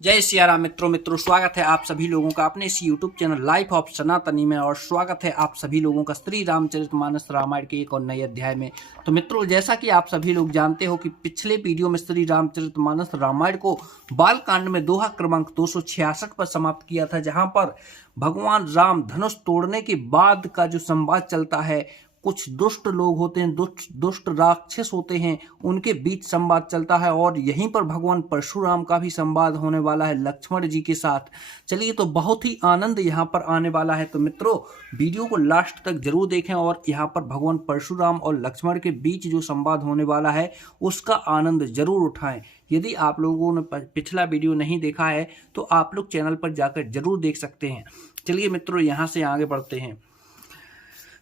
जय सिया राम मित्रों स्वागत है आप सभी लोगों का अपने इस YouTube चैनल लाइफ ऑफ सनातनी में। और स्वागत है आप सभी लोगों का श्री रामचरितमानस रामायण के एक और नए अध्याय में। तो मित्रों, जैसा कि आप सभी लोग जानते हो कि पिछले वीडियो में श्री रामचरितमानस रामायण को बाल कांड में दोहा क्रमांक 266 पर समाप्त किया था, जहां पर भगवान राम धनुष तोड़ने के बाद का जो संवाद चलता है, कुछ दुष्ट लोग होते हैं, दुष्ट राक्षस होते हैं, उनके बीच संवाद चलता है। और यहीं पर भगवान परशुराम का भी संवाद होने वाला है लक्ष्मण जी के साथ। चलिए, तो बहुत ही आनंद यहाँ पर आने वाला है। तो मित्रों, वीडियो को लास्ट तक जरूर देखें और यहाँ पर भगवान परशुराम और लक्ष्मण के बीच जो संवाद होने वाला है उसका आनंद जरूर उठाएं। यदि आप लोगों ने पिछला वीडियो नहीं देखा है तो आप लोग चैनल पर जाकर जरूर देख सकते हैं। चलिए मित्रों, यहाँ से आगे बढ़ते हैं।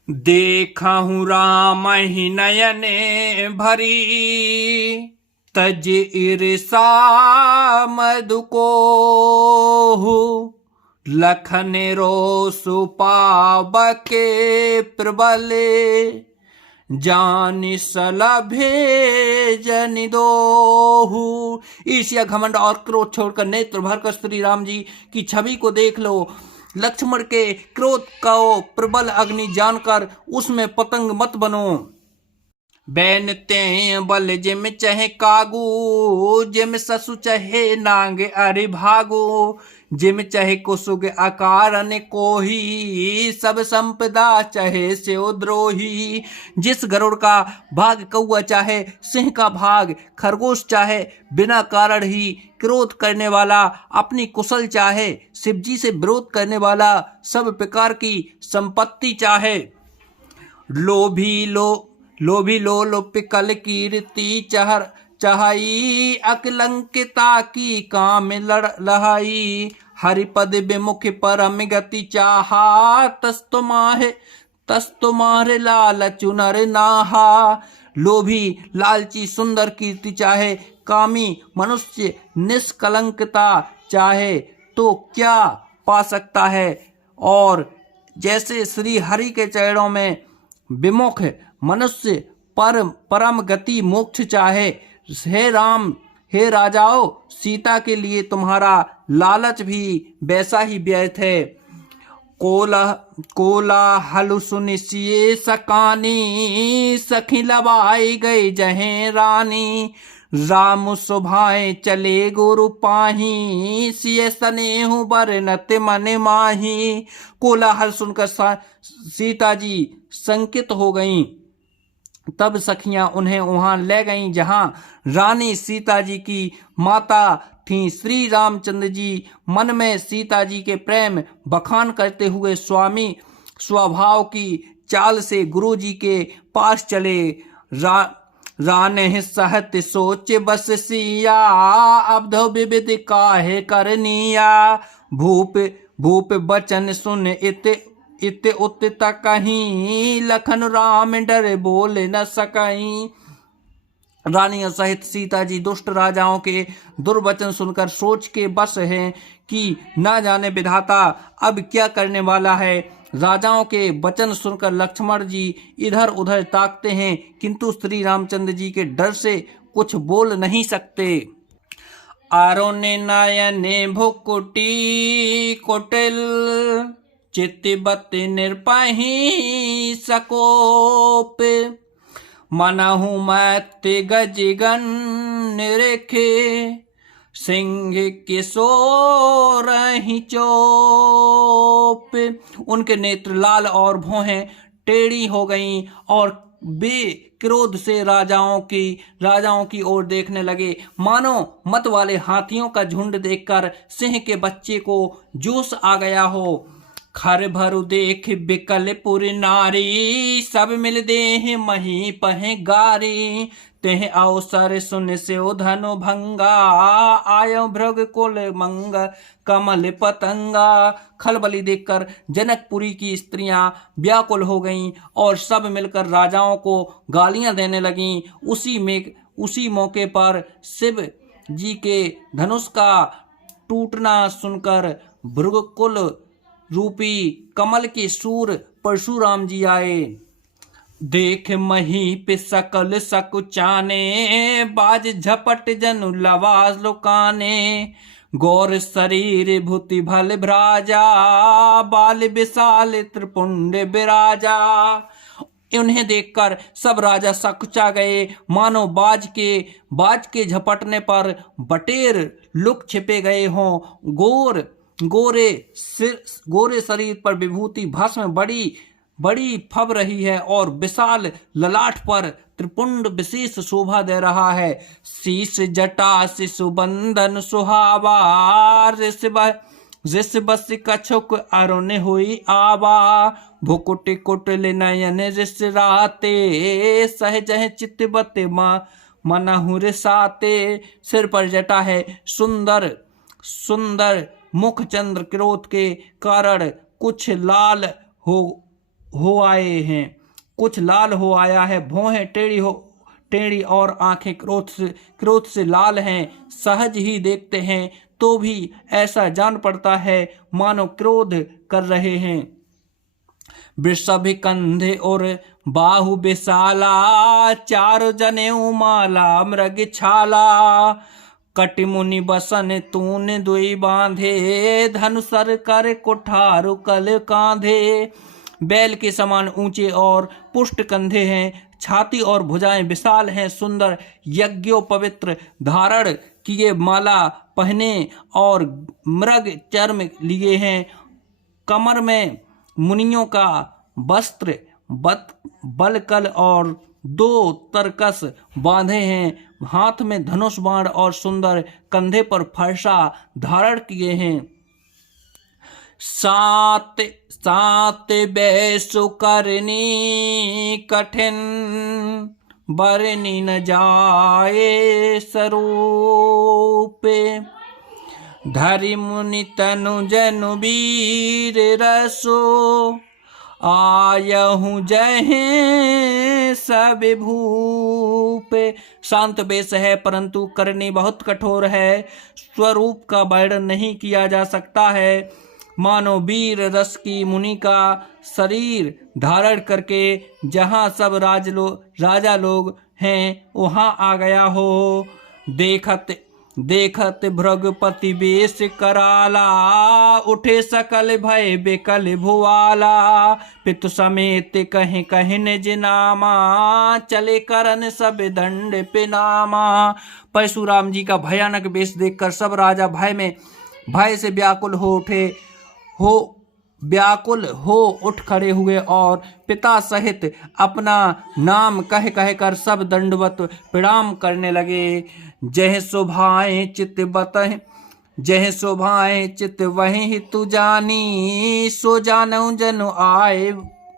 देखहु राम ही नयने भरी, तज ईर्षा मधु कोहु, लखन रोसु पावके प्रबले, जानि सलभे जनि दोहु। ईर्ष्या, घमंड और क्रोध छोड़कर नेत्र भरकर श्री राम जी की छवि को देख लो। लक्ष्मण के क्रोध को प्रबल अग्नि जानकर उसमें पतंग मत बनो। बैनते बल जिम चहे कागू, जिम ससु चहे नांग अरि भागो, जिम चहे कुसुग अकारन कोही, सब संपदा चहे स्यो द्रोही। जिस गरुड़ का भाग कौआ चाहे सिंह का भाग, खरगोश चाहे बिना कारण ही क्रोध करने वाला, अपनी कुशल चाहे शिव जी से विरोध करने वाला, सब प्रकार की संपत्ति चाहे। लोभी लोलुप कल कीर्ति चहाई, अकलंकिता की काम लहाई। हरिपद विमुख परम गति चाहा, तस तुम्हारे लालचु नर नाहा। लोभी लालची सुंदर कीर्ति चाहे, कामी मनुष्य निष्कलंकता चाहे तो क्या पा सकता है। और जैसे श्री हरि के चरणों में विमुख मनुष्य परम गति मोक्ष चाहे, हे राम, हे राजाओं, सीता के लिए तुम्हारा लालच भी वैसा ही व्यर्थ है। कोलाहल सुनि सिए सकानी, सखी लबाई गई जहें रानी। राम सुभाए चले गुरु पाही, सिए स्नेहु बरनत मन माही। कोलाहल सुनकर सीता जी संकित हो गईं। तब सखियां उन्हें वहां ले गईं जहां रानी सीता जी की माता थी। श्री रामचंद्र जी मन में सीता जी के प्रेम बखान करते हुए स्वामी स्वभाव की चाल से गुरु जी के पास चले। राने सहत सोच बस सिया, अब्धो विविध काहे करनिया। भूप बचन सुन इत उत कहीं, लखन राम डर बोल न सकहीं। रानियों सहित सीता जी दुष्ट राजाओं के दुर्वचन सुनकर सोच के बस हैं कि ना जाने विधाता अब क्या करने वाला है। राजाओं के वचन सुनकर लक्ष्मण जी इधर उधर ताकते हैं, किंतु श्री रामचंद्र जी के डर से कुछ बोल नहीं सकते। आरोने नायने भुकुटी कुटिल, चित्तबत निरपहि सकोप। मनहु मत गजगन निरखे, सिंह किशोर ही चोप। उनके नेत्र लाल और भौहें टेढ़ी हो गईं और वे क्रोध से राजाओं की ओर देखने लगे, मानो मत वाले हाथियों का झुंड देखकर सिंह के बच्चे को जोश आ गया हो। खर भरु देख बिकल पुर नारी, सब मिल देह मही पहे गारी। तेह अवसर सुन से धनु भंगा, आयो भृग कुल मंग कमल पतंगा। खलबली देखकर जनकपुरी की स्त्रियां व्याकुल हो गईं और सब मिलकर राजाओं को गालियां देने लगीं। उसी मौके पर शिव जी के धनुष का टूटना सुनकर भृगकुल रूपी कमल के सूर परशुराम जी आए। देख मही पे सकल सकुचाने, बाज झपट जनु लवाज लुकाने। गौर शरीर भूति भल भ्राजा, बाल विशाल त्रिपुंड विराजा। उन्हें देखकर सब राजा सकुचा गए, मानो बाज के झपटने पर बटेर लुक छिपे गए हों। गोरे शरीर पर विभूति भस्म बड़ी फब रही है और विशाल ललाट पर त्रिपुंड विशेष शोभा दे रहा है। शीश जटा शिशु बंधन सुहावा, ऋष बस कछुक अरुण हुई आवा। भुकुट कुटल नयन ऋष राते, सहज चित्तवत मनहु रिसाते। सिर पर जटा है, सुंदर मुख चंद्र क्रोध के कारण कुछ लाल हो आए हैं, कुछ लाल हो आया है। भौहें टेढ़ी और आंखें क्रोध से लाल हैं। सहज ही देखते हैं तो भी ऐसा जान पड़ता है मानो क्रोध कर रहे हैं। वृषभ कंधे और बाहु विशाला, चार जनेऊ माला मृग छाला। कटि मुनि बसन तूने दुई बांधे, धनुसर कर कुठारु कल कांधे। बैल के समान ऊंचे और पुष्ट कंधे हैं, छाती और भुजाएं विशाल हैं। सुंदर यज्ञोपवित्र धारण किए माला पहने और मृग चर्म लिए हैं। कमर में मुनियों का वस्त्र बलकल और 2 तरकस बांधे हैं। हाथ में धनुष बाण और सुंदर कंधे पर फरसा धारण किए हैं। सात बैसु करनी कठिन, बरनी न जाए स्वरूप। धरि मुनि तनु जनु वीर रसो, आयहु जहे सब भूप। शांत बेस है परंतु करनी बहुत कठोर है, स्वरूप का वर्णन नहीं किया जा सकता है। मानो वीर रस की मुनि का शरीर धारण करके जहाँ सब राजा लोग हैं वहाँ आ गया हो। देखत भृगपति बेश कराला, उठे सकल भय बेकल भुआला। पितु समेत कहीं कहीं निज नामा, चले करन सब दंड पिनामा। परशुराम जी का भयानक वेश देखकर सब राजा भय से व्याकुल हो उठ खड़े हुए और पिता सहित अपना नाम कह कर सब दंडवत प्रणाम करने लगे। जह शोभाएं चित वही तु जानी, सो जानऊ जनु आए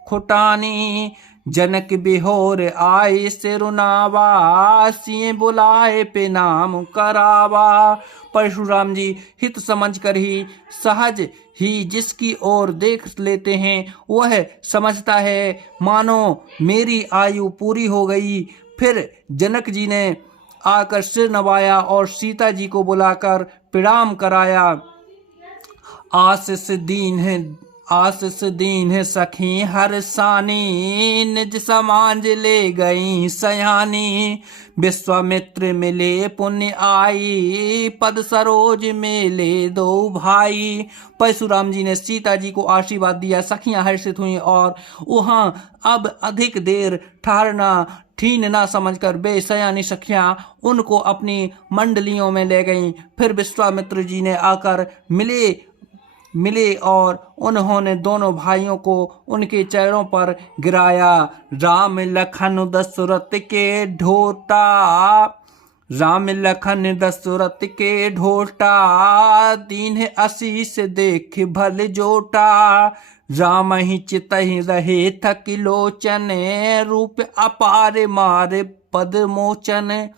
खुटानी। जनक बिहोर आए सिरुनावा, सिए बुलाए पे नाम करावा। परशुराम जी हित समझ कर ही सहज ही जिसकी ओर देख लेते हैं वह समझता है मानो मेरी आयु पूरी हो गई। फिर जनक जी ने आकर सिर नवाया और सीता जी को बुलाकर प्रणाम कराया। आशीष दीन है सखी हर सानी, निज समाज ले गई सयानी। विश्वामित्र मिले पुण्य आई, पद सरोज मेले 2 भाई। परशुराम जी ने सीता जी को आशीर्वाद दिया। सखियां हर्षित हुई और वहां अब अधिक देर ठहरना ठीन ना समझकर बेसयानी सखियां उनको अपनी मंडलियों में ले गईं। फिर विश्वामित्र जी ने आकर मिले और उन्होंने दोनों भाइयों को उनके चरणों पर गिराया। राम लखन दशरथ के ढोटा, दीन आशीष देख भल जोटा। राम ही चितहि रहे थक लोचन, रूप अपार मारे पद मोचन।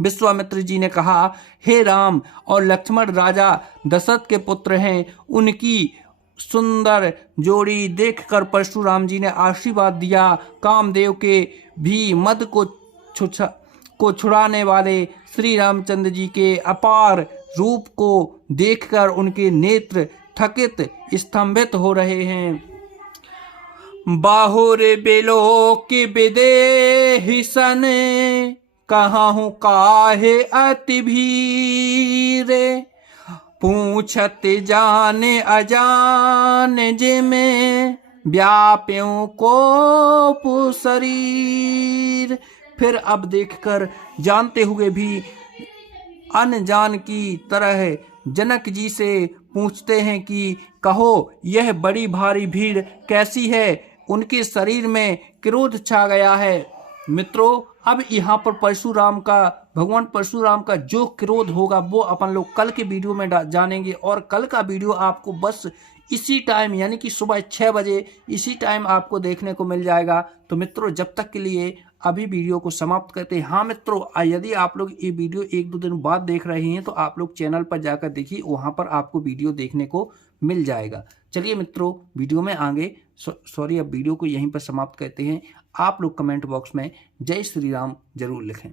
विश्वामित्र जी ने कहा, हे राम और लक्ष्मण राजा दशरथ के पुत्र हैं। उनकी सुंदर जोड़ी देखकर परशुराम जी ने आशीर्वाद दिया। कामदेव के भी मद को छुड़ाने वाले श्री रामचंद्र जी के अपार रूप को देखकर उनके नेत्र थकित स्तंभित हो रहे हैं। बाहुर बिलो की विदेहि सन, कहूँ काहे अति भीरे। पूछत जाने अजान जे में व्याप्यों को शरीर। फिर अब देखकर जानते हुए भी अनजान की तरह जनक जी से पूछते हैं कि कहो यह बड़ी भारी भीड़ कैसी है, उनके शरीर में क्रोध छा गया है। मित्रों, अब यहाँ पर परशुराम का, भगवान परशुराम का जो क्रोध होगा वो अपन लोग कल के वीडियो में जानेंगे। और कल का वीडियो आपको बस इसी टाइम यानी कि सुबह 6 बजे इसी टाइम आपको देखने को मिल जाएगा। तो मित्रों, जब तक के लिए अभी वीडियो को समाप्त करते हैं। हाँ मित्रों, यदि आप लोग ये वीडियो 1-2 दिन बाद देख रहे हैं तो आप लोग चैनल पर जाकर देखिए, वहाँ पर आपको वीडियो देखने को मिल जाएगा। चलिए मित्रों, वीडियो में आगे सॉरी अब वीडियो को यहीं पर समाप्त करते हैं। आप लोग कमेंट बॉक्स में जय श्री राम जरूर लिखें।